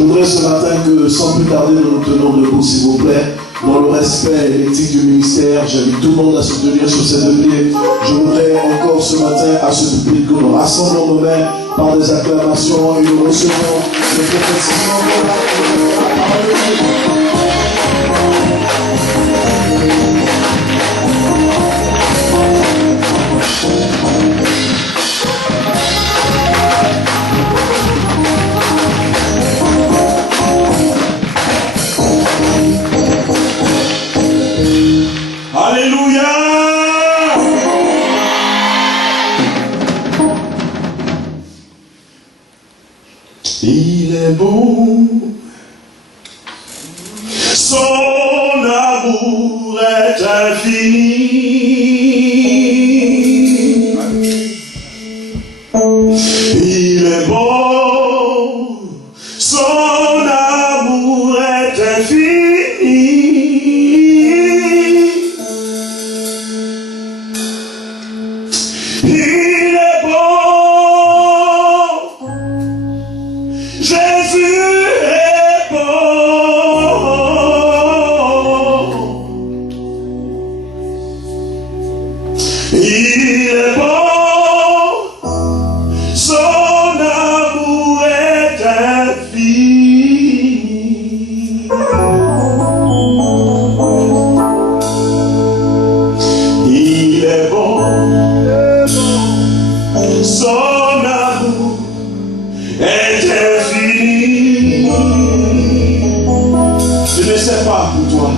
Je voudrais ce matin que, sans plus tarder, nous nous tenons debout, s'il vous plaît, dans le respect et l'éthique du ministère. J'invite tout le monde à se tenir sur ses deux pieds. Je voudrais encore ce matin, à ce public, que nous rassemblons nos mains par des acclamations et nous recevons le prophète Simon. Alléluia. Il est bon, son amour est infini. Il est bon, son amour est infini. Il est bon, Jésus est bon. Il est bon, son amour est infini. Il est bon, son amour est infini. Je ne sais pas pour toi.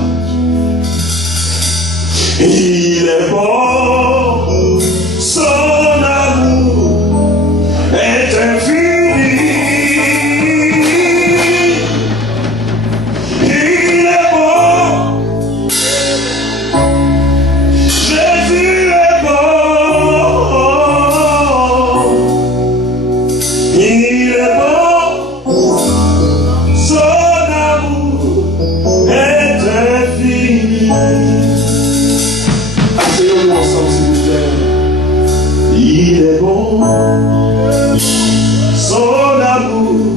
Il est bon, son amour est infini. Il est bon, Jésus est bon. Il est bon, son amour est infini. Asseyons-nous ensemble, s'il vous plaît. Il est bon, son amour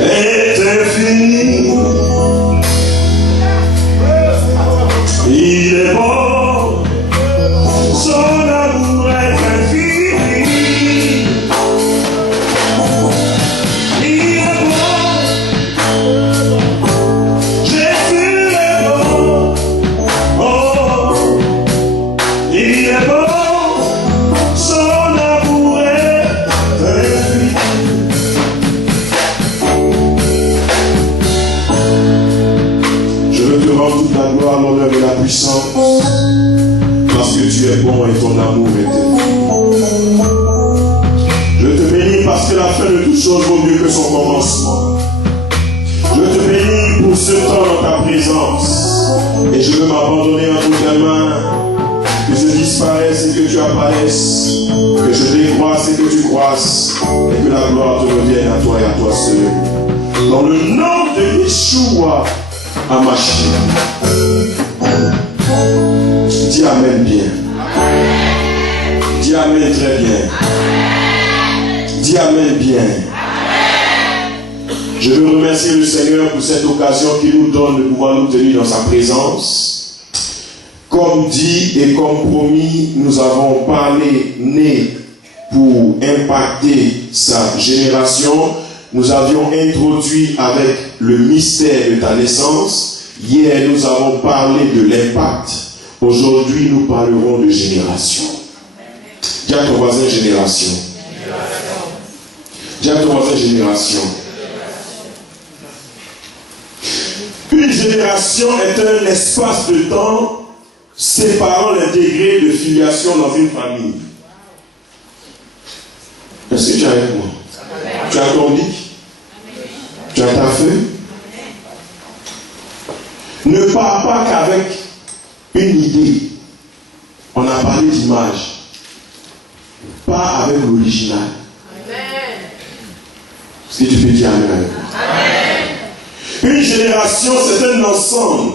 est infini. Il est bon, son amour est infini. Il est bon, Jésus est bon. Oh, il est bon, son amour est infini. Je veux te rendre toute la gloire, l'honneur et la puissance, parce que tu es bon et ton amour est infini. Je te bénis parce que la fin de toute chose vaut mieux que son commencement. Je te bénis pour ce temps dans ta présence. Et je veux m'abandonner entre tes mains. Que je disparaisse et que tu apparaisses. Que je décroisse et que tu croisses. Et que la gloire te revienne à toi et à toi seul. Dans le nom de Yeshua HaMashiach. Dis Amen bien. Dis Amen très bien. Dis Amen bien. Je veux remercier le Seigneur pour cette occasion qu'il nous donne de pouvoir nous tenir dans sa présence. Comme dit et comme promis, nous avons parlé né pour impacter sa génération. Nous avions introduit avec le mystère de ta naissance. Hier, nous avons parlé de l'impact. Aujourd'hui, nous parlerons de génération. Dis à ton voisin génération. Dis à ton voisin génération. Une génération est un espace de temps séparant les degrés de filiation dans une famille. Est-ce que tu es avec moi? Tu as ton bic? Tu as ta feuille? Ne pars pas qu'avec une idée. On a parlé d'image. Pas avec l'original. Est-ce que tu peux dire Amen avec moi? Une génération, c'est un ensemble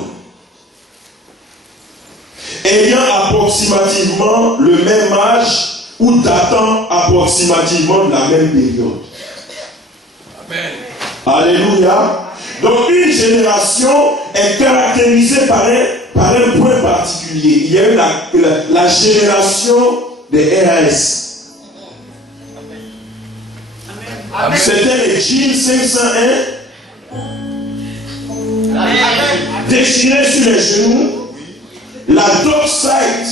ayant approximativement le même âge ou datant approximativement de la même période. Amen. Alléluia. Donc une génération est caractérisée par un point particulier. Il y a eu la génération des RAS. C'était les jeans 501 déchirés sur les genoux, la dockside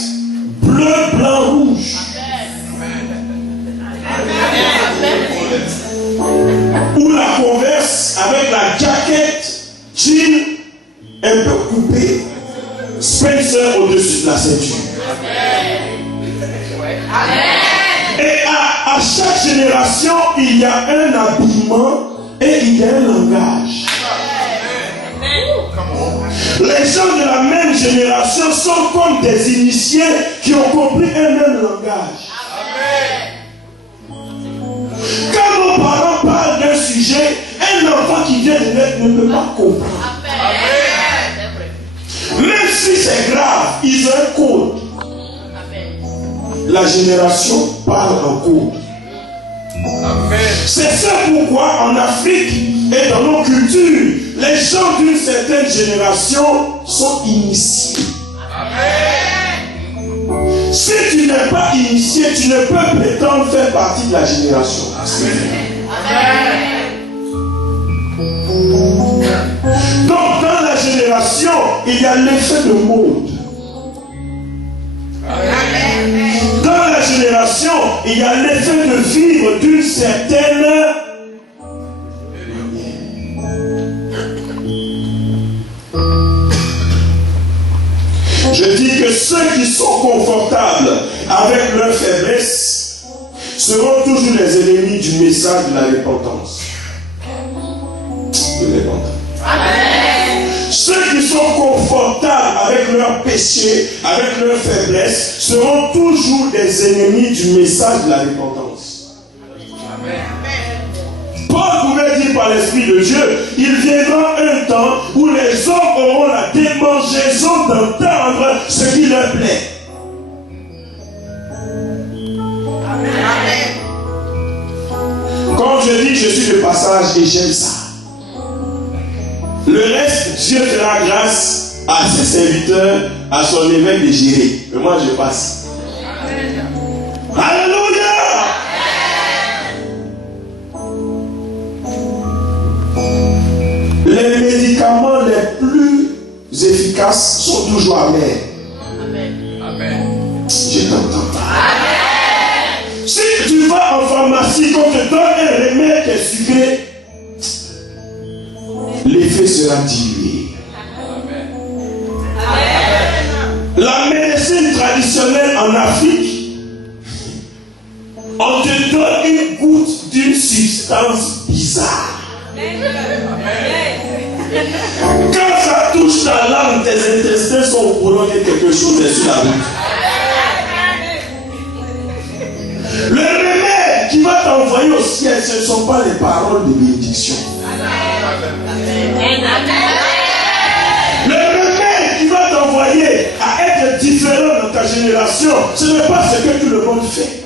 bleu, blanc, rouge. Ou la Converse avec la jaquette jean un peu coupée, Spencer au-dessus de la ceinture. Et à chaque génération, il y a un habillement et il y a un langage. Les gens de la même génération sont comme des initiés qui ont compris un même langage. Quand nos parents parlent d'un sujet, un enfant qui vient de naître ne peut pas comprendre. Même si c'est grave, ils ont un code. La génération parle en code. C'est ça pourquoi en Afrique et dans nos cultures, les gens d'une certaine génération sont initiés. Si tu n'es pas initié, tu ne peux prétendre faire partie de la génération. Donc dans la génération, il y a l'effet de mode. Dans la génération, il y a l'effet de vivre d'une certaine manière. Je dis que ceux qui sont confortables avec leur faiblesse seront toujours les ennemis du message de la repentance. Ceux qui sont confortables avec leur péché, avec leur faiblesse, seront toujours des ennemis du message de la repentance. Paul pouvait dire par l'Esprit de Dieu, il viendra un temps où les hommes auront la démangeaison d'entendre ce qui leur plaît. Comme je dis, je suis de passage et j'aime ça. Le reste, Dieu fera grâce à ses serviteurs, à son évêque de gérer. Mais moi, je passe. Alléluia! Les médicaments les plus efficaces sont toujours amers. Amen. Je t'entends. Si tu vas en pharmacie, qu'on te donne un remède qui est sucré, l'effet sera dilué. La médecine traditionnelle en Afrique, on te donne une goutte d'une substance bizarre. Quand ça touche ta langue, tes intestins sont au courant que quelque chose est sur la route. Le remède qui va t'envoyer au ciel, ce ne sont pas les paroles de bénédiction. Le remède qui va t'envoyer à être différent dans ta génération, ce n'est pas ce que tout le monde fait.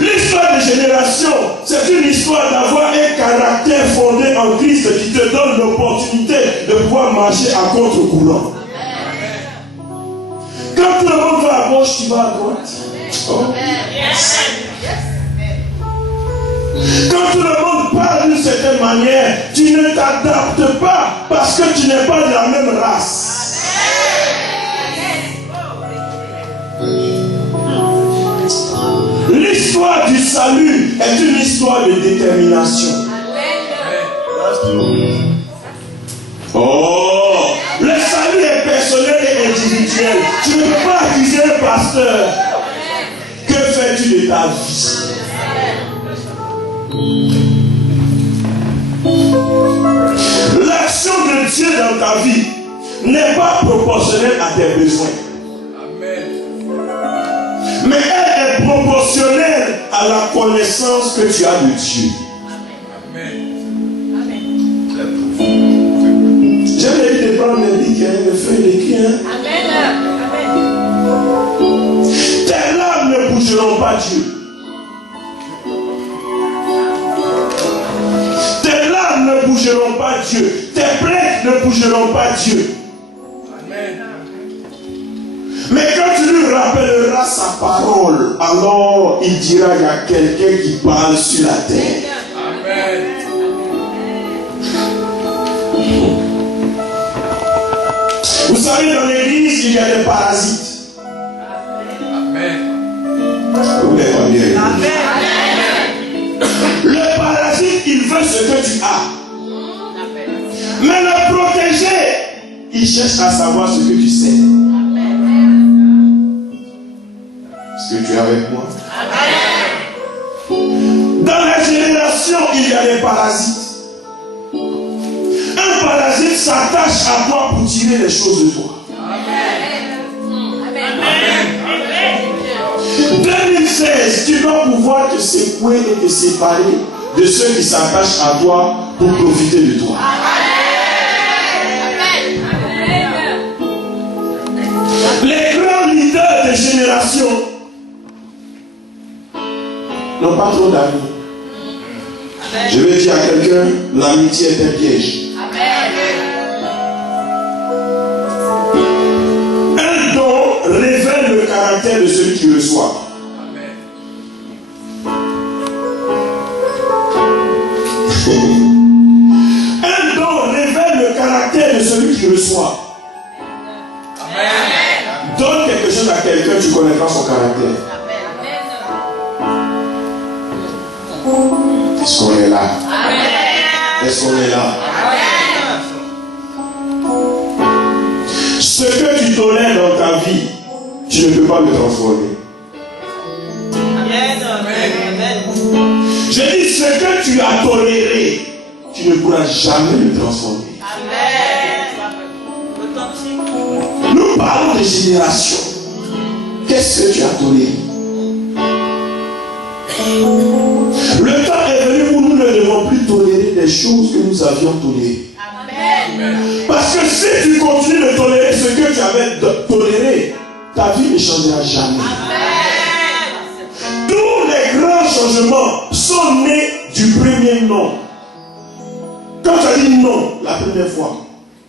L'histoire de génération, c'est une histoire d'avoir un caractère fondé en Christ qui te donne l'opportunité de pouvoir marcher à contre-courant. Quand tout le monde va à gauche, tu vas à droite. Oh. Quand tout le monde parle d'une certaine manière, tu ne t'adaptes pas parce que tu n'es pas de la même race. L'histoire du salut est une histoire de détermination. Oh, le salut est personnel et individuel. Tu ne peux pas accuser un pasteur. Que fais-tu de ta vie? L'action de Dieu dans ta vie n'est pas proportionnelle à tes besoins. Mais elle est proportionnelle à la connaissance que tu as de Dieu. J'avais dit de prendre les bics, de feuilles, les cris. Tes larmes ne bougeront pas Dieu. Dieu. Tes plaintes ne bougeront pas Dieu. Amen. Mais quand tu lui rappelleras sa parole, alors il dira il y a quelqu'un qui parle sur la terre. Amen. Vous savez, dans l'église, il y a des parasites. Amen. Vous n'êtes pas bien. Amen. Le parasite, il veut ce que tu as. Mais le protéger, il cherche à savoir ce que tu sais. Est-ce que tu es avec moi? Dans la génération, il y a des parasites. Un parasite s'attache à toi pour tirer les choses de toi. Amen. 2016, tu dois pouvoir te secouer et te séparer de ceux qui s'attachent à toi pour profiter de toi. Les grands leaders de génération n'ont pas trop d'amis. Je vais dire à quelqu'un, l'amitié est un piège. Un don révèle le caractère de celui qui reçoit. Un don révèle le caractère de celui qui reçoit. Donne quelque chose à quelqu'un, tu connaîtras son caractère. Est-ce qu'on est là? Est-ce qu'on est là? Ce que tu tolères dans ta vie, tu ne peux pas le transformer. Je dis ce que tu as toléré, tu ne pourras jamais le transformer. Nous parlons de génération. Qu'est-ce que tu as toléré? Le temps est venu où nous ne devons plus tolérer des choses que nous avions tolérées. Amen. Parce que si tu continues de tolérer ce que tu avais toléré, ta vie ne changera jamais. Amen. Tous les grands changements sont nés du premier non. Quand tu as dit non la première fois,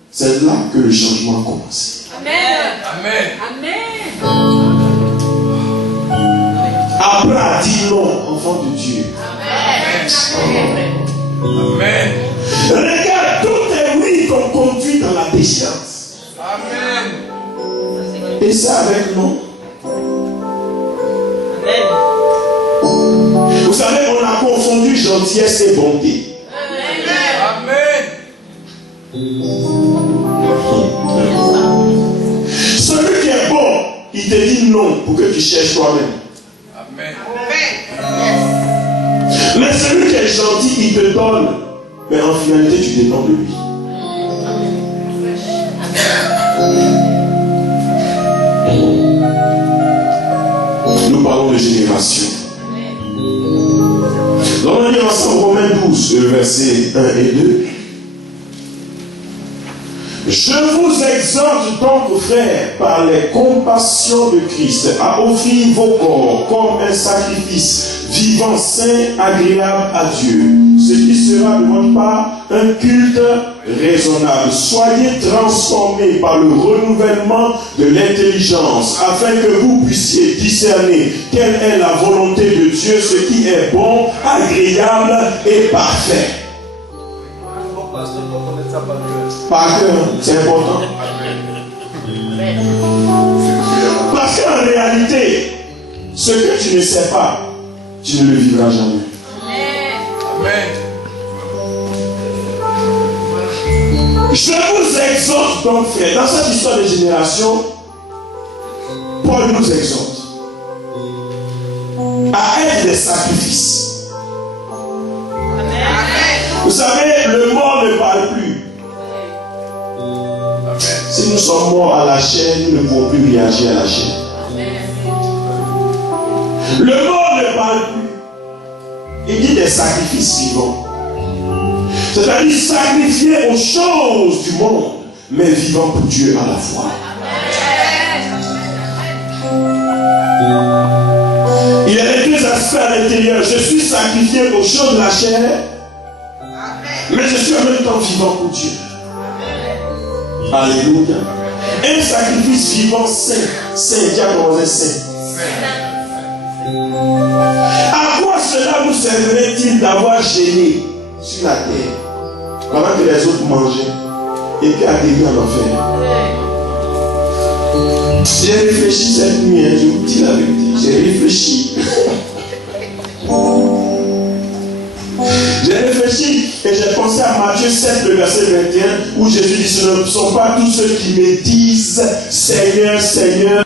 c'est là que le changement a commencé. Amen. Amen. Après a dit non, enfant de Dieu. Amen. Amen. Regarde, tout est oui qu'on conduit dans la déchéance. Amen. Et ça avec non. Amen. Vous savez, on a confondu gentillesse et bonté. Amen. Celui qui est bon, il te dit non pour que tu cherches toi-même. Amen. Mais celui qui est gentil, il te donne. Mais en finalité, tu dépends de lui. Nous parlons de génération. Nous allons lire ensemble Romains 12, versets 1 et 2. Je vous exhorte donc, frères, par les compassions de Christ, à offrir vos corps comme un sacrifice vivant, saint, agréable à Dieu, ce qui sera de votre part un culte raisonnable. Soyez transformés par le renouvellement de l'intelligence, afin que vous puissiez discerner quelle est la volonté de Dieu, ce qui est bon, agréable et parfait. Par cœur, c'est important. Parce qu'en réalité, ce que tu ne sais pas, tu ne le vivras jamais. Amen. Je vous exhorte donc, frères, dans cette histoire de génération, Paul nous exhorte à être des sacrifices. Vous savez, le mort ne parle plus. Si nous sommes morts à la chair, nous ne pouvons plus réagir à la chair. Le mort ne parle plus. Il dit des sacrifices vivants. C'est-à-dire sacrifier aux choses du monde, mais vivant pour Dieu à la fois. Il y a les deux aspects à l'intérieur. Je suis sacrifié aux choses de la chair, Mais je suis en même temps vivant pour Dieu. Alléluia. Un sacrifice vivant saint, diable saint. À quoi cela nous servirait-il d'avoir gêné sur la terre pendant que les autres mangeaient et puis atterrir en enfer? J'ai réfléchi cette nuit, je vous dis la vérité, j'ai réfléchi. J'ai réfléchi et j'ai pensé à Matthieu 7, le verset 21, où Jésus dit: ce ne sont pas tous ceux qui me disent Seigneur, Seigneur,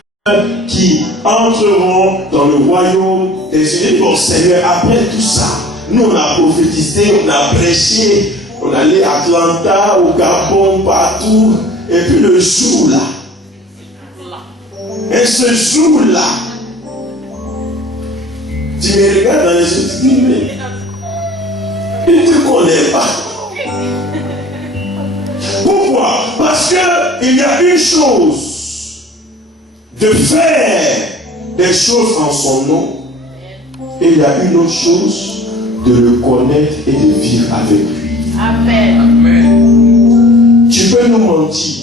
qui entreront dans le royaume des cieux. Bon Seigneur, après tout ça, nous on a prophétisé, on a prêché, on allait à Atlanta, au Gabon, partout, et puis le jour là, et ce jour-là, tu me regardes dans les yeux, tu dis, mais il ne te connaît pas. Pourquoi? Parce qu'il y a une chose de faire des choses en son nom, et il y a une autre chose de le connaître et de vivre avec lui. Amen. Amen. Tu peux nous mentir.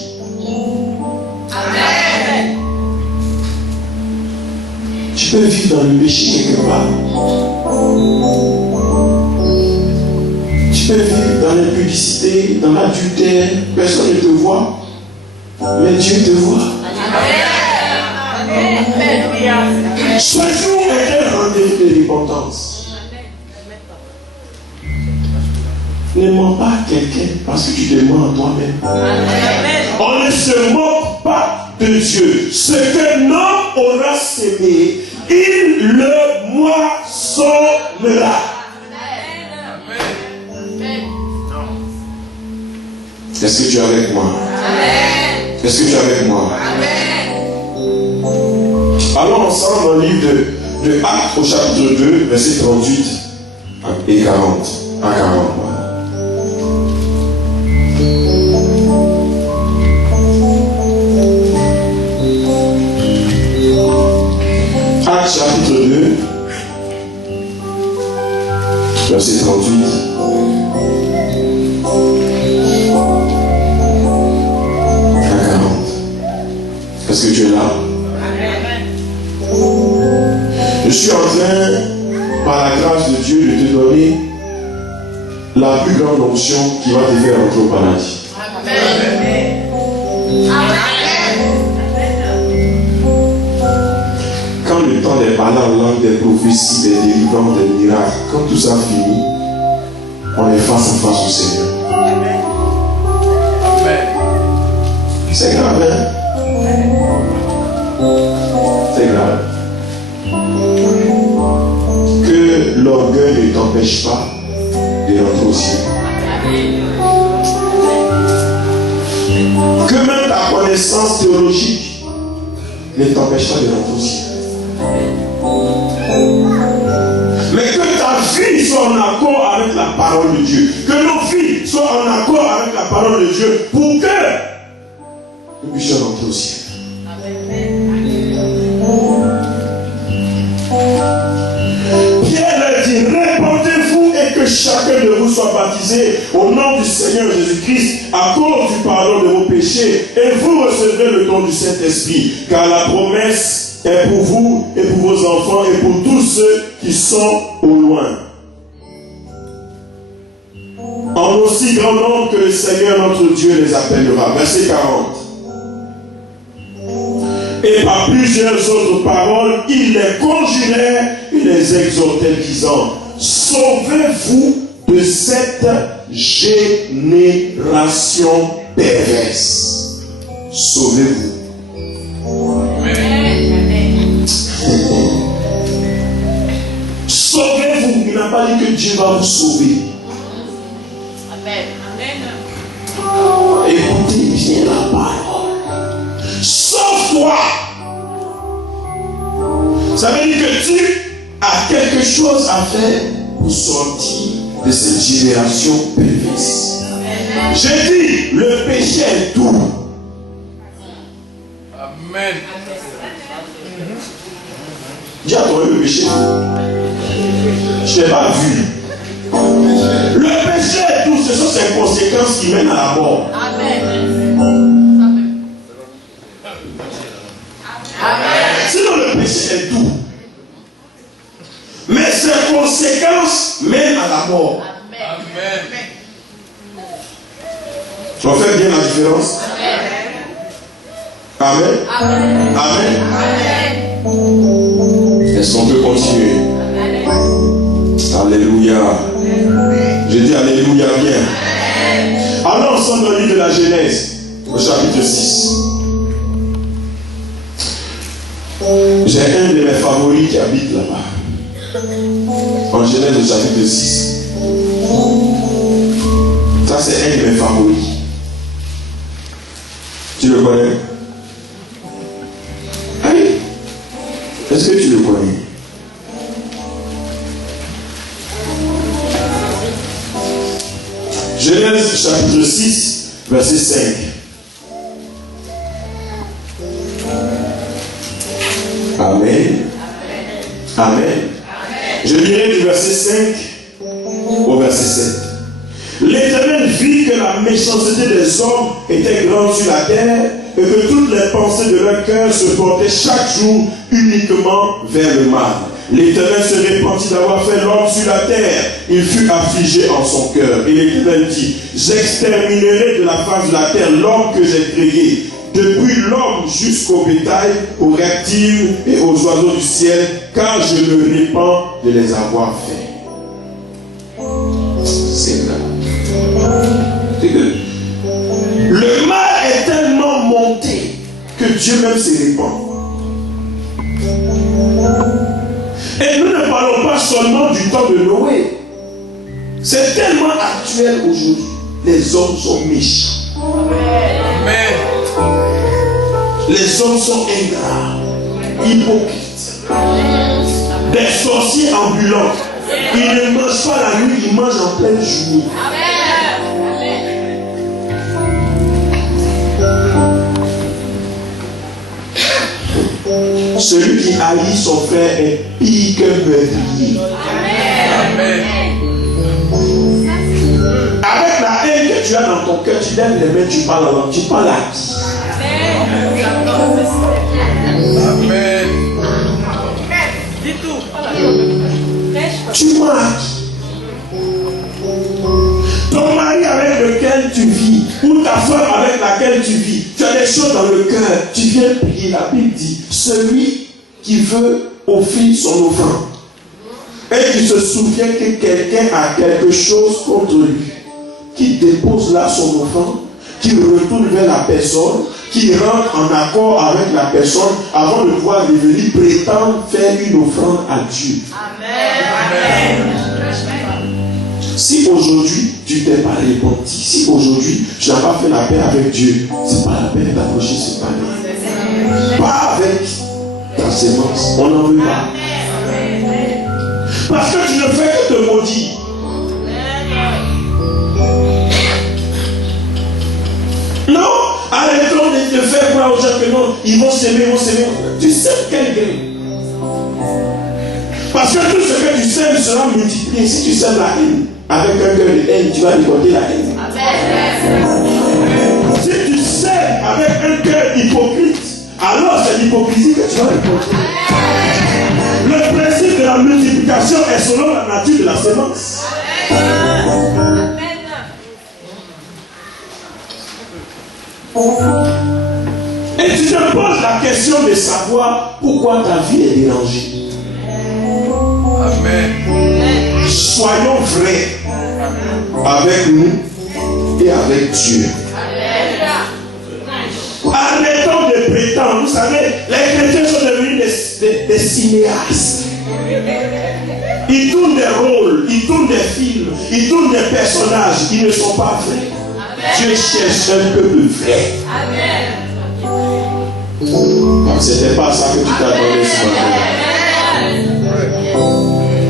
Amen. Tu peux vivre dans le péché quelque part. Tu peux vivre dans l'impudicité, dans l'adultère. Personne ne te voit. Mais Dieu te voit. Sois-nous un rendez-vous de repentance. Ne mens pas à quelqu'un parce que tu te mens à toi-même. On ne se moque pas de Dieu. Ce que l'homme aura semé, il le moissonnera. Est-ce que tu es avec moi? Est-ce que tu es avec moi? Allons ensemble dans le livre de Actes au chapitre 2, verset 38 et 40. À 40. Actes chapitre 2, verset 38 à 40. Est-ce que tu es là? Je suis en train, par la grâce de Dieu, de te donner la plus grande onction qui va te faire entrer au paradis. Amen. Quand le temps des parler en langue, des prophéties, des délivrances, des miracles, quand tout ça finit, on est face à face au Seigneur. C'est grave, hein? C'est grave. Que l'orgueil ne t'empêche pas de rentrer au ciel. Que même ta connaissance théologique ne t'empêche pas de rentrer au ciel. Mais que ta vie soit en accord avec la parole de Dieu. Que nos vies soient en accord avec la parole de Dieu pour que nous puissions rentrer au ciel. Pierre leur dit: répandez-vous et que chacun de vous soit baptisé au nom du Seigneur Jésus-Christ à cause du pardon de vos péchés, et vous recevrez le don du Saint-Esprit, car la promesse est pour vous et pour vos enfants et pour tous ceux qui sont au loin, en aussi grand nombre que le Seigneur notre Dieu les appellera. Verset 40. Et par plusieurs autres paroles, il les conjurait et les exhortait, disant: sauvez-vous de cette génération perverse. Sauvez-vous. Sauvez-vous. Il n'a pas dit que Dieu va vous sauver. Amen. Écoutez bien la parole. Sauve-toi. Ça veut dire que tu as quelque chose à faire pour sortir de cette génération perverse. J'ai dit, le péché est tout. Amen. Dis à toi le péché. Je ne t'ai pas vu. Le péché est tout ce ce sont ces conséquences qui mènent à la mort. Amen. Sinon le péché est doux. Mais ces conséquences mènent à la mort. On fait bien la différence. Amen. Amen. Est-ce qu'on peut continuer? Alléluia. Je dis alléluia bien. Alors ensemble dans le livre de la Genèse, au chapitre 6. J'ai un de mes favoris qui habite là-bas. En Genèse au chapitre 6. Ça c'est un de mes favoris. Tu le connais? Allez. Est-ce que tu le connais? Genèse chapitre 6, verset 5. Amen. Amen. Je lirai du verset 5 au verset 7. L'Éternel vit que la méchanceté des hommes était grande sur la terre et que toutes les pensées de leur cœur se portaient chaque jour uniquement vers le mal. L'Éternel se répandit d'avoir fait l'homme sur la terre. Il fut affligé en son cœur. Et l'Éternel dit, j'exterminerai de la face de la terre l'homme que j'ai créé, depuis l'homme jusqu'au bétail, aux reptiles et aux oiseaux du ciel, car je me répands de les avoir faits. C'est là. C'est que le mal est tellement monté que Dieu même se répand. Et nous ne parlons pas seulement du temps de Noé. C'est tellement actuel aujourd'hui. Les hommes sont méchants. Amen. Les hommes sont ingrats, hypocrites. Des sorciers ambulants. Ils ne mangent pas la nuit, ils mangent en pleine journée. Celui qui haït son frère est pire qu'un meurtrier. Avec la haine que tu as dans ton cœur, tu lèves les mains, tu parles à l'homme. Tu parles à qui? Amen. Tu parles à qui? Ton mari avec lequel tu vis, ou ta femme avec laquelle tu vis, tu as des choses dans le cœur, tu viens prier. La Bible dit, celui qui veut offrir son offrande et qui se souvient que quelqu'un a quelque chose contre lui, qui dépose là son offrande, qui retourne vers la personne, qui rentre en accord avec la personne avant de pouvoir revenir prétendre faire une offrande à Dieu. Amen. Si aujourd'hui tu t'es pas repenti, si aujourd'hui tu n'as pas fait la paix avec Dieu, c'est pas la peine d'approcher ce panier. Pas avec ta sémence, on n'en veut pas. Parce que tu ne fais que te maudire. Non, arrêtons de te faire croire aux gens que non, ils vont s'aimer, Tu sais quel grain. Parce que tout ce que tu sèmes sera multiplié. Si tu sèmes la haine avec un cœur de haine, tu vas récolter la haine. Si tu sèmes avec un cœur hypocrite, alors c'est l'hypocrisie que tu vas récolter. Le principe de la multiplication est selon la nature de la sémence. Et tu te poses la question de savoir pourquoi ta vie est dérangée. Amen. Soyons vrais avec nous et avec Dieu. Arrêtons de prétendre. Vous savez, les chrétiens sont devenus des cinéastes. Ils tournent des rôles, ils tournent des films, ils tournent des personnages. Ils ne sont pas vrais. Dieu cherche un peuple vrai. C'était pas ça que tu t'attendais ce matin.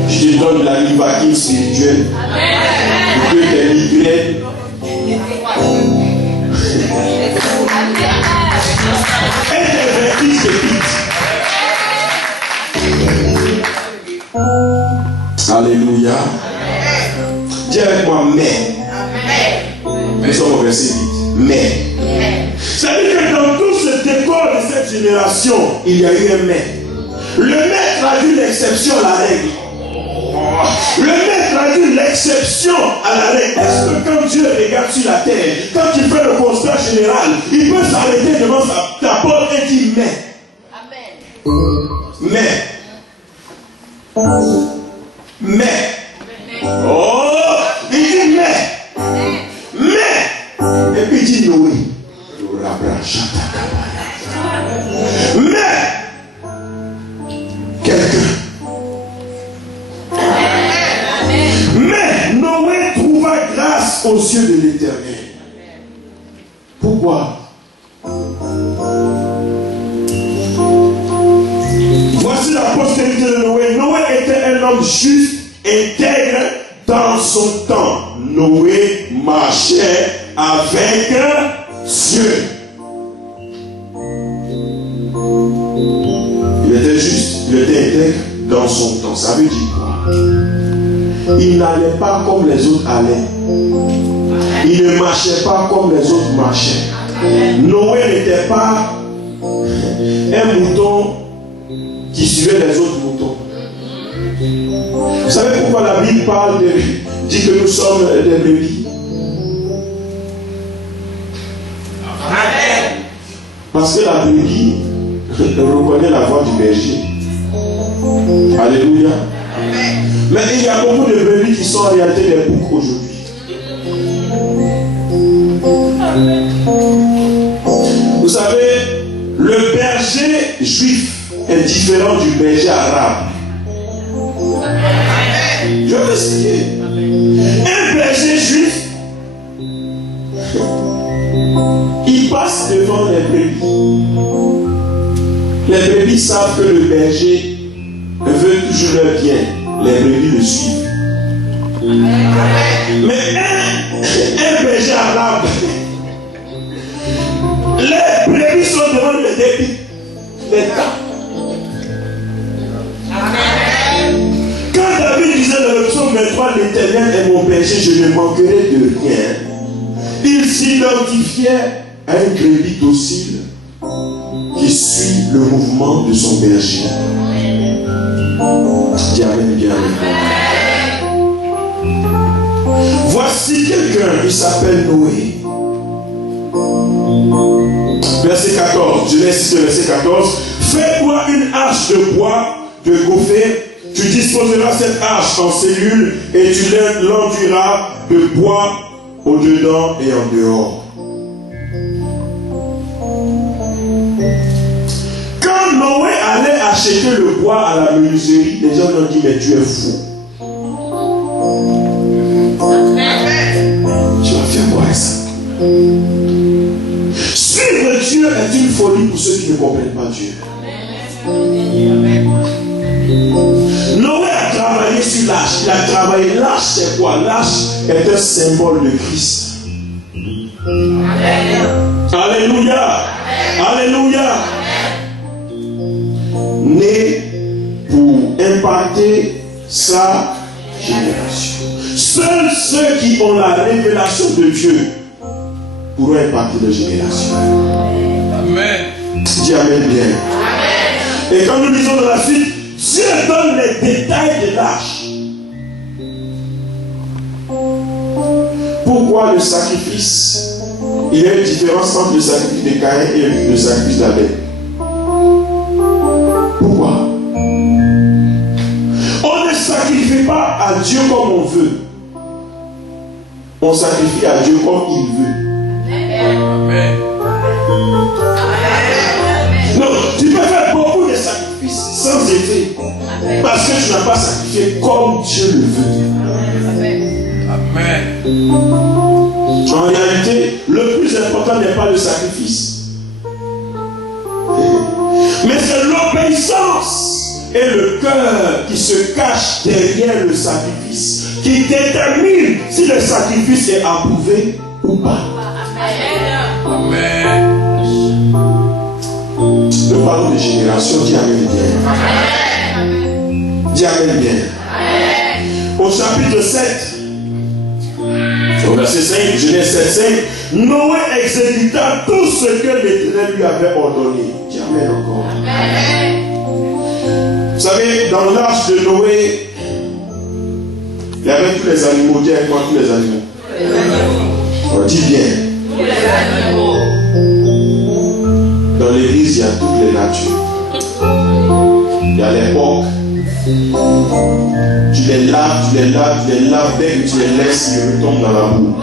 Je te donne la livaquine spirituelle. Pour que tes migraines. Et tes vertiges se quittent. Alléluia. Dis avec moi, mais. Nous sommes au verset 8. Mais. Ça veut dire que dans tout ce décor de cette génération, il y a eu un mais. Le mais traduit l'exception à la règle. Le mais traduit l'exception à la règle. Est-ce que quand Dieu regarde sur la terre, quand il fait le constat général, il peut s'arrêter devant ta porte et dire mais. Mais. Oh, il dit mais. Et puis il dit Noé. Mais quelqu'un. Mais Noé trouva grâce aux yeux de l'Éternel. Pourquoi? Voici la postérité de Noé. Noé était un homme juste, intègre dans son temps. Noé marchait avec Dieu. Il était juste, il était intègre dans son temps. Ça veut dire quoi? Il n'allait pas comme les autres allaient. Il ne marchait pas comme les autres marchaient. Noé n'était pas un mouton qui suivait les autres moutons. Vous savez pourquoi la Bible dit que nous sommes des brebis? Parce que la brebis reconnaît la voix du berger. Alléluia. Mais il y a beaucoup de brebis qui sont en réalité des boucs aujourd'hui. Vous savez, le berger juif est différent du berger arabe. Je vais expliquer. Un berger juif, il passe devant les brebis. Les brebis savent que le berger veut toujours leur bien. Les brebis le suivent. Mais un berger arabe, les brebis sont devant le débit. Les tas. Quand David disait dans le psaume 23, l'Éternel est mon berger, je ne manquerai de rien, il s'identifiait à une brebis docile qui suit le mouvement de son berger. Dis amen bien avec moi. Voici quelqu'un, il s'appelle Noé. Verset 14, Genèse 6, verset 14. Fais-toi une hache de bois de gopher. Tu disposeras cette hache en cellules et tu l'enduiras de bois au-dedans et en dehors. Quand Noé allait acheter le bois à la menuiserie, les gens lui ont dit mais tu es fou. Tu vas faire quoi avec ça? Suivre Dieu est une folie pour ceux qui ne comprennent pas Dieu. Noé a travaillé sur l'âge. Il a travaillé. L'âge, c'est quoi? L'âge est un symbole de Christ. Alléluia. Alléluia. Né pour imparter sa génération. Seuls ceux qui ont la révélation de Dieu pourront imparter leur génération. Amen. Dis amen bien. Amen. Et quand nous lisons dans la suite, Dieu donne les détails de l'âge. Pourquoi le sacrifice? Il y a une différence entre le sacrifice de Caïn et le sacrifice d'Abel. Pourquoi? On ne sacrifie pas à Dieu comme on veut. On sacrifie à Dieu comme il veut. Amen. Non, tu peux faire beaucoup de sacrifices sans effet. Parce que tu n'as pas sacrifié comme Dieu le veut. Amen. En réalité, le plus important n'est pas le sacrifice. Mais c'est l'obéissance et le cœur qui se cache derrière le sacrifice qui détermine si le sacrifice est approuvé ou pas. Amen. Nous parlons de génération, dis amen bien. Dis amen bien. Au chapitre 7, au Verset 5, Genèse 7, 5. Noé exécuta tout ce que l'Éternel lui avait ordonné. Dis amen encore. Amen. Vous savez, dans l'arche de Noé, il y avait tous les animaux. Dis avec moi, tous les animaux. On dit bien. Tous les animaux. Dans l'église, il y a toutes les natures. Il y a les porcs. Tu les laves, dès que tu les laisses, ils retombent dans la boue.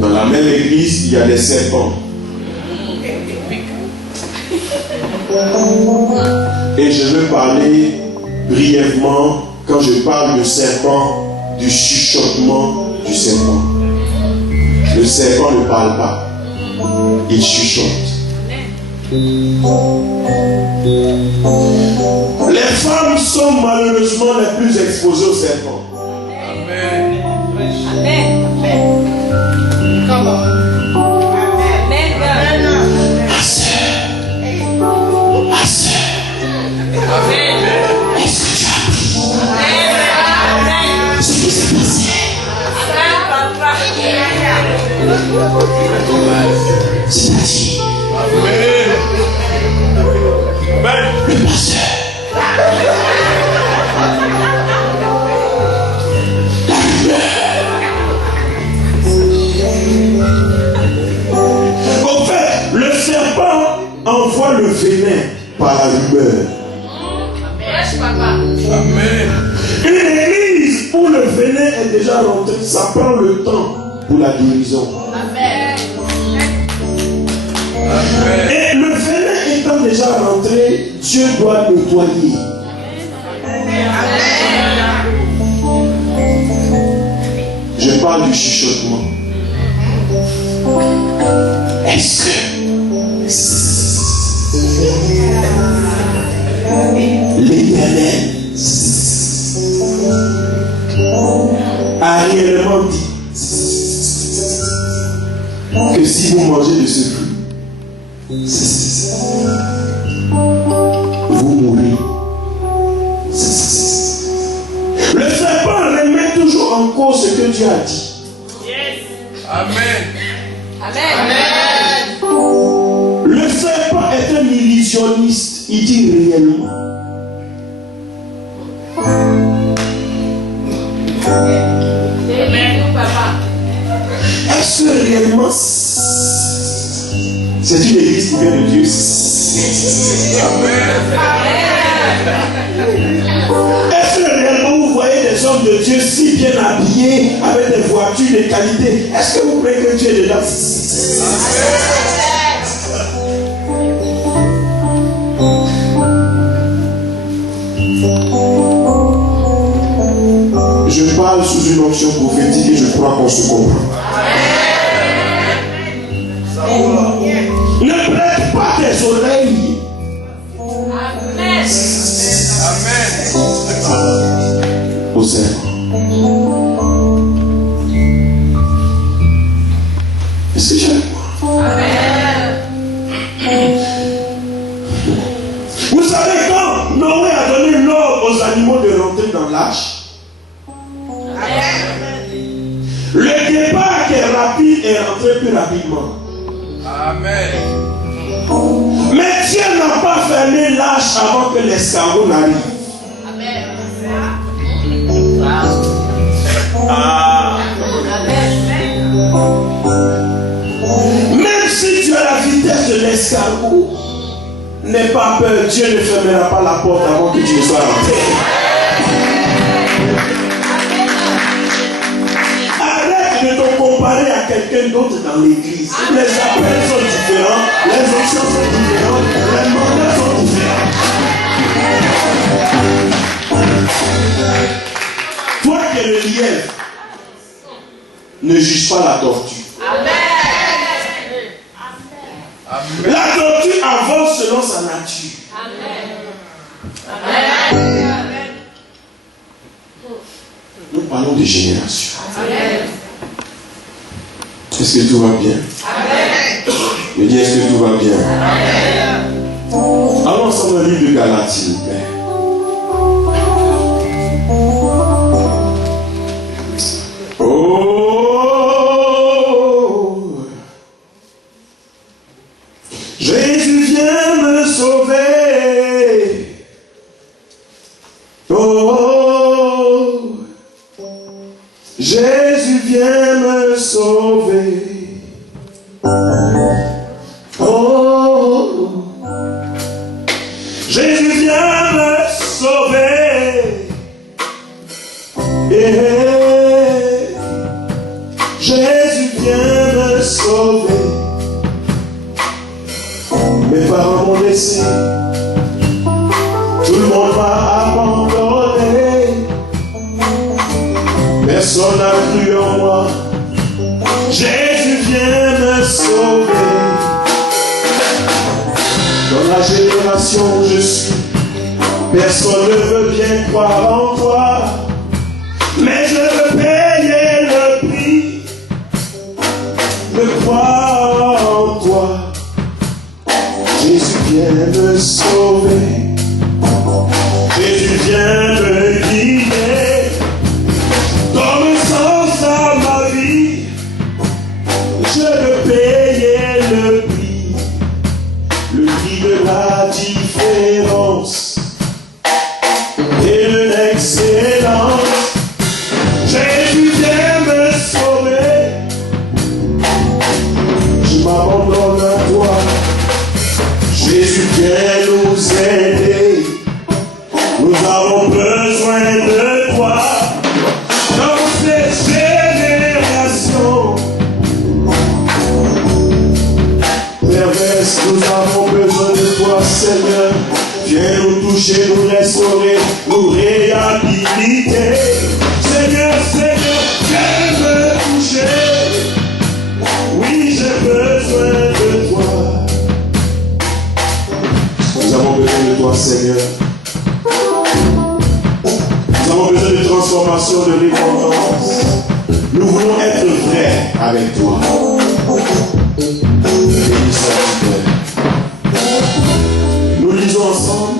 Dans la même église, il y a des serpents. Et je veux parler brièvement, quand je parle de serpent, du chuchotement du serpent. Le serpent ne parle pas, il chuchote. Les femmes sont malheureusement les plus exposées aux serpents. Amen. Amen. Come on. Amen. C'est-à-dire, le pasteur, En fait, le serpent envoie le venin par la rumeur. Amen. Une église où le venin est déjà rentré, ça prend le temps pour la guérison. Amen. Et le venin étant déjà rentré, Dieu doit nettoyer. Je parle du chuchotement. Est-ce que l'Éternel a réellement dit que si vous mangez de ce fruit, vous mourrez. Le serpent remet toujours en cause ce que Dieu a dit. Amen. Le serpent est un illusionniste. Il dit réellement. Est-ce que réellement c'est une église qui vient de Dieu? Est-ce que réellement vous voyez des hommes de Dieu si bien habillés avec des voitures de qualité? Est-ce que vous croyez que Dieu est dedans? Je parle sous une onction prophétique et je crois qu'on se comprend. Ne prête pas tes oreilles. Au serpent. Est-ce que j'ai avec moi? Vous savez quand Noé a donné l'ordre aux animaux de rentrer dans l'arche, le départ qui est rapide est rentré plus rapidement. Amen. Mais Dieu n'a pas fermé l'arche avant que l'escargot n'arrive. Même si tu as la vitesse de l'escargot, n'aie pas peur, Dieu ne fermera pas la porte avant que tu ne sois rentré. Arrête de te comparer à quelqu'un d'autre dans l'église. Les appels sont différents, les options sont différentes, les mandats sont différents. Toi qui es le lièvre, ne juge pas la tortue. Amen. La tortue avance selon sa nature. Nous parlons de génération. Est-ce que tout va bien? Je dis, est-ce que tout va bien? Allons ensemble au livre de Galates, s'il vous plaît. sauver. Oh, Jésus vient me sauver. Jésus vient me sauver. Mes parents m'ont laissé, tout le monde m'a abandonné, personne n'a cru en moi. Jésus vient me sauver. Dans la génération où je suis, personne ne veut bien croire en toi, mais je veux payer le prix de croire en toi. Jésus vient me sauver. Jésus vient me guider. Donne sens à ma vie. Je veux payer le prix de la différence et de l'excellence. Jésus vient me sauver. Je m'abandonne à toi. Jésus vient nous aider. Nous avons besoin de toi. Dans cette génération perverse, nous avons besoin de toi, Seigneur. Viens nous toucher, nous restaurer, nous réhabiliter. Seigneur, Seigneur, viens me toucher. Oui, j'ai besoin de toi. Nous avons besoin de toi, Seigneur. Nous avons besoin de transformation, de repentance. Nous voulons être vrais avec toi. Béni soit ton Père. Nous lisons ensemble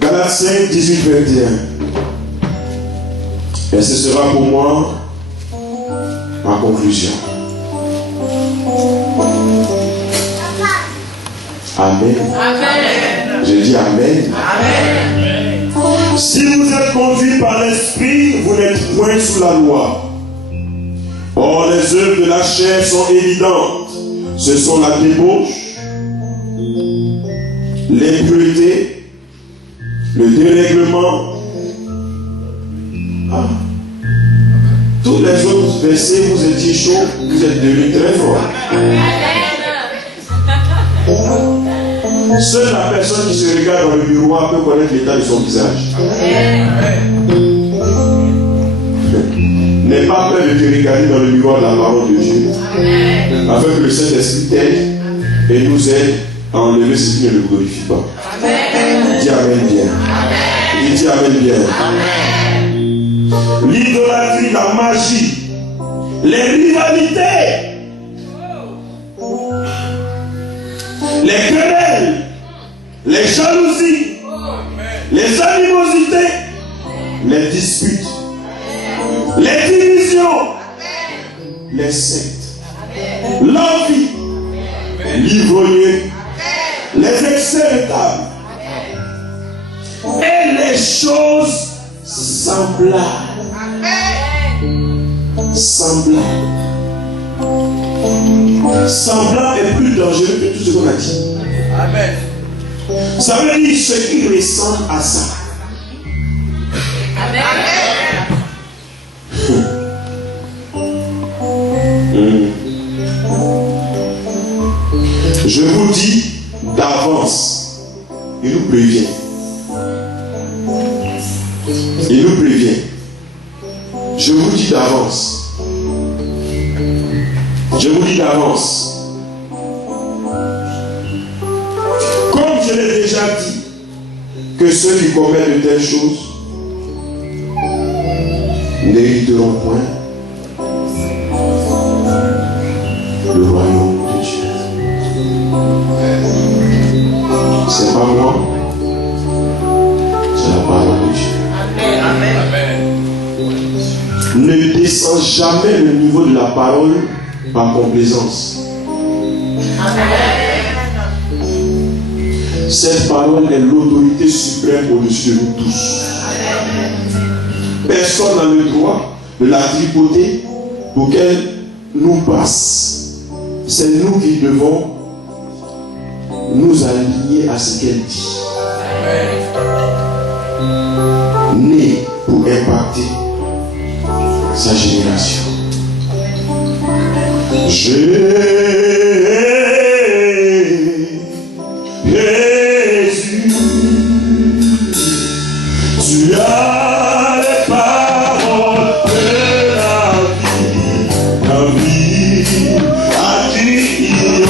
Galates 5, 18, 21. Et ce sera pour moi ma conclusion. Amen. Amen. Je dis Amen. Amen. Si vous êtes conduits par l'Esprit, vous n'êtes point sous la loi. Or, les œuvres de la chair sont évidentes. Ce sont la débauche, l'impureté, le dérèglement. Tous les autres versets, vous étiez chaud, vous êtes devenus très forts. Seule la personne qui se regarde dans le miroir peut connaître l'état de son visage. N'aie pas peur de te regarder dans le miroir de la parole de Dieu, afin que le Saint-Esprit t'aide et nous aide à enlever ce qui ne le glorifie pas. Dis Amen bien. Dis Amen bien. L'idolâtrie, la magie, les rivalités, les querelles, les jalousies, les animosités, les disputes, les divisions, les sectes, l'envie, l'ivrognerie, les excès de table et les choses semblables. Semblable est plus dangereux que tout ce qu'on a dit. Amen. Ça veut dire ce qui ressemble à ça. Amen. Je vous dis d'avance, il nous prévient. Il nous prévient. Je vous dis d'avance. Je vous dis d'avance. Comme je l'ai déjà dit, que ceux qui commettent de telles choses n'hériteront point le royaume de Dieu. C'est pas moi, c'est la parole de Dieu. Amen. Amen. Ne descends jamais le niveau de la parole par complaisance. Amen. Cette parole est l'autorité suprême au-dessus de nous tous. Amen. Personne n'a le droit de la tripoter pour qu'elle nous passe, c'est nous qui devons nous aligner à ce qu'elle dit. Né pour impacter sa génération. Jésus, tu as les paroles de la vie à qui il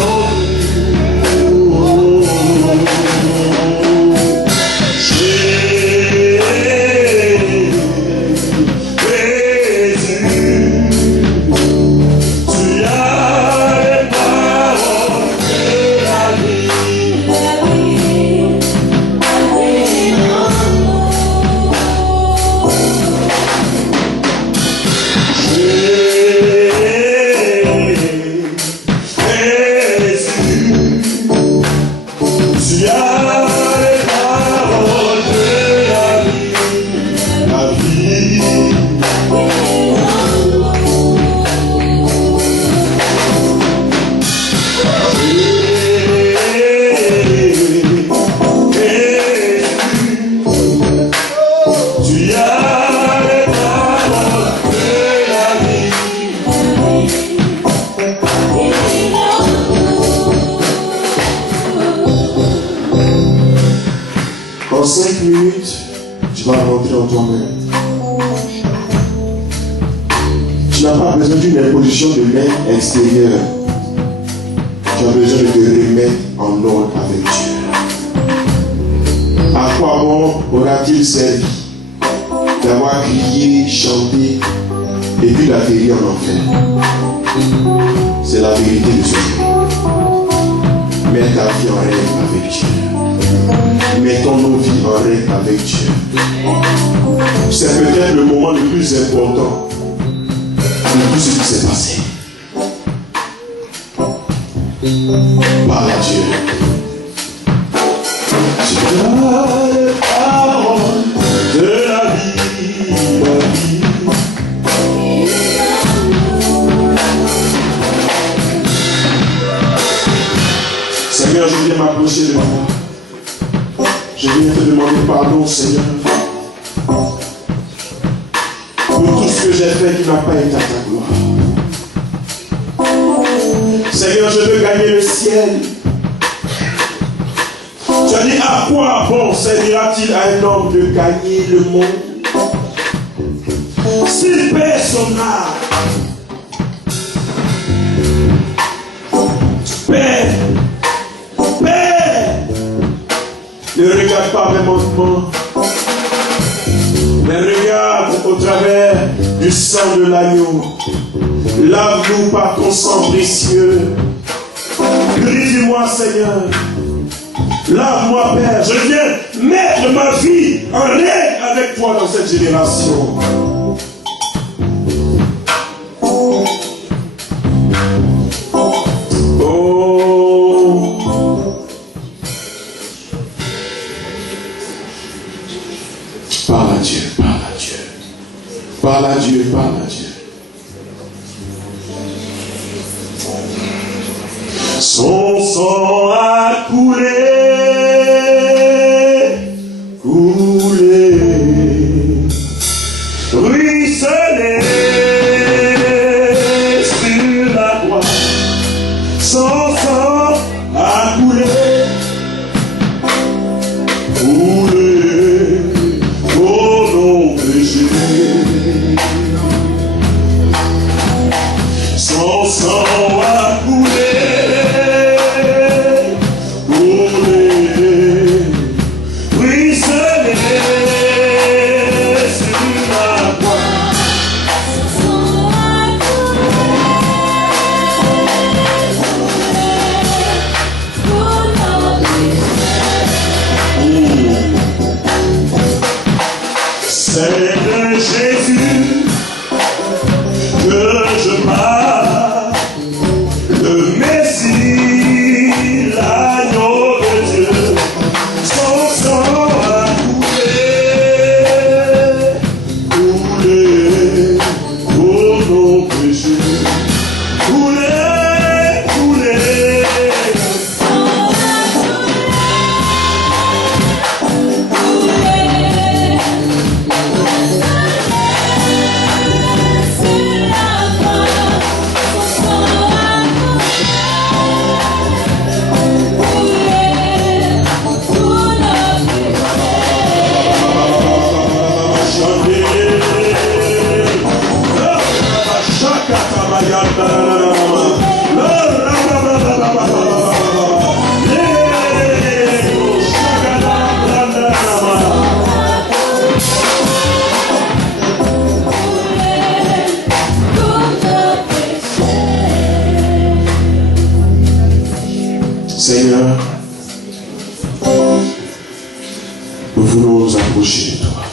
En 5 minutes, tu vas rentrer en toi-même. Tu n'as pas besoin d'une imposition de main extérieure. Tu as besoin de te remettre en ordre avec Dieu. À quoi bon aura-t-il servi d'avoir crié, chanté et puis d'atterrir en enfer? C'est la vérité de ce jour. Mets ta vie en règle avec Dieu. Mettons nos vies en règle avec Dieu. C'est peut-être le moment le plus important de tout ce qui s'est passé. Parle à Dieu. Tu as les paroles de la vie, la vie. Seigneur, je viens m'approcher de toi. Je viens te demander pardon, Seigneur, pour tout ce que j'ai fait qui n'a pas été à ta gloire. Seigneur, je veux gagner le ciel. Tu as dit, à quoi bon servira-t-il à un homme de gagner le monde s'il perd son âme? Père, ne regarde pas mes manquements, mais regarde au travers du sang de l'agneau. Lave-nous par ton sang précieux. Purifie-moi, Seigneur. Lave-moi, Père. Je viens mettre ma vie en règle avec toi dans cette génération. Parle à Dieu, parle à Dieu. Parle à Dieu, parle à Dieu. Son sang a coulé, coulé, ruisselé sur la croix. Son sang a coulé, coulé. Son sang a coulé, coulé, ruisselé sur la croix. Son sang a c'est de Jésus que je parle, le Messie, l'agneau de Dieu. Son sang a coulé, coulé pour nos péchés. Seigneur, nous voulons nous approcher de toi.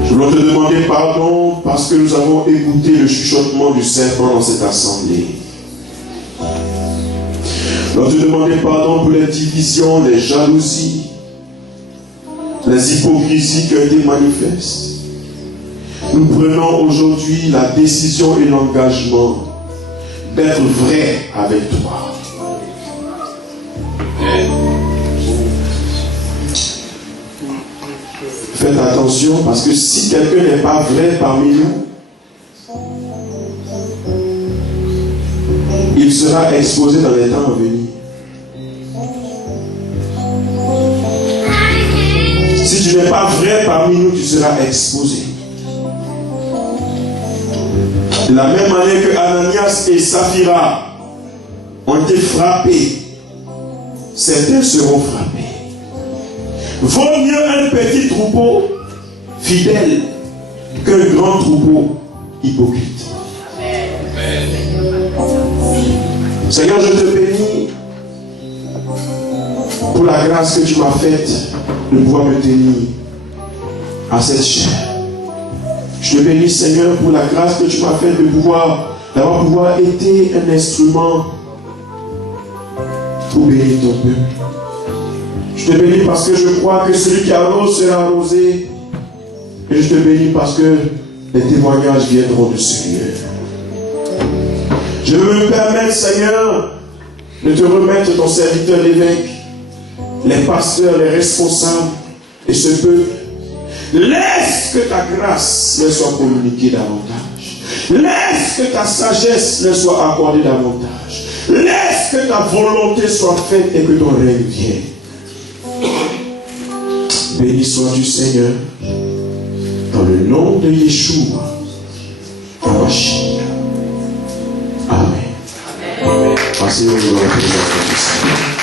Nous voulons te demander pardon parce que nous avons écouté le chuchotement du serpent dans cette assemblée. Nous voulons te demander pardon pour les divisions, les jalousies, les hypocrisies qui ont été manifestes. Nous prenons aujourd'hui la décision et l'engagement d'être vrai avec toi. Faites attention parce que si quelqu'un n'est pas vrai parmi nous, il sera exposé dans les temps à venir. Si tu n'es pas vrai parmi nous, tu seras exposé. De la même manière que Ananias et Saphira ont été frappés, certains seront frappés. Vaut mieux un petit troupeau fidèle qu'un grand troupeau hypocrite. Seigneur, je te bénis pour la grâce que tu m'as faite de pouvoir me tenir à cette chair. Je te bénis, Seigneur, pour la grâce que tu m'as faite d'avoir pouvoir été un instrument pour bénir ton peuple. Je te bénis parce que je crois que celui qui arrose sera arrosé. Et je te bénis parce que les témoignages viendront de ce lieu. Je veux me permettre, Seigneur, de te remettre ton serviteur l'évêque, les pasteurs, les responsables et ce peuple. Laisse que ta grâce leur soit communiquée davantage. Laisse que ta sagesse leur soit accordée davantage. Laisse que ta volonté soit faite et que ton règne vienne. Béni sois-tu, Seigneur, dans le nom de Yeshua, Hamashiach. Amen. Passez au nom de Jésus.